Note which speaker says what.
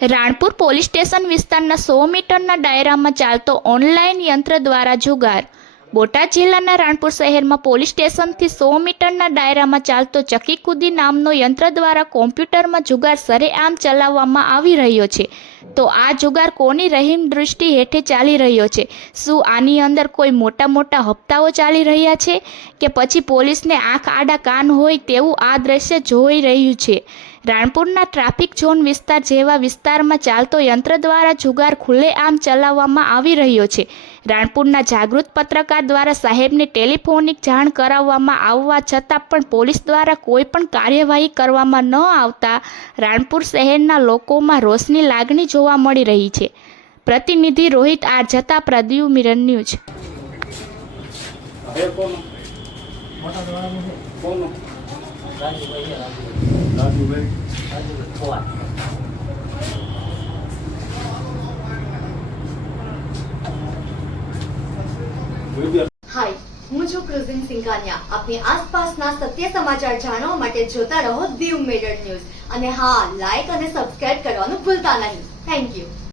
Speaker 1: Ranpur police station વિસ્તારના સો મીટરના ડાયરામાં ચાલતો ઓનલાઈન યંત્ર દ્વારા જુગાર. બોટાદ જિલ્લાના રાણપુર શહેરમાં પોલીસ સ્ટેશનથી સો મીટરના ડાયરામાં ચાલતો ચકીકુદી નામનો યંત્ર દ્વારા કોમ્પ્યુટરમાં જુગાર સરેઆમ ચલાવવામાં આવી રહ્યો છે. તો આ જુગાર કોની રહીમ દૃષ્ટિ હેઠે ચાલી રહ્યો છે? શું આની અંદર કોઈ મોટા મોટા હપ્તાઓ ચાલી રહ્યા છે? કે પછી પોલીસને આંખ આડા કાન હોય તેવું આ દ્રશ્ય જોઈ રહ્યું છે? રાણપુરના ટ્રાફિક ઝોન વિસ્તાર જેવા વિસ્તારમાં ચાલતો યંત્ર દ્વારા જુગાર ખુલ્લેઆમ ચલાવવામાં આવી રહ્યો છે. રાણપુરના જાગૃત પત્રકાર દ્વારા સાહેબને ટેલિફોનિક જાણ કરાવવામાં આવવા છતાં પણ પોલીસ દ્વારા કોઈ પણ કાર્યવાહી કરવામાં ન આવતા રાણપુર શહેરના લોકોમાં રોષની લાગણી જોવા મળી રહી છે. પ્રતિનિધિ રોહિત આર જતા પ્રદ્યુ મિરન ન્યૂઝ.
Speaker 2: હાય હું છું ક્રુઝિન સિંઘાનિયા. આપની આસપાસના સત્ય સમાચાર જાણવા માટે જોતા રહો દીવ મેડર ન્યૂઝ. અને હા લાઈક અને સબસ્ક્રાઇબ કરવાનું ભૂલતા નહીં. Thank you.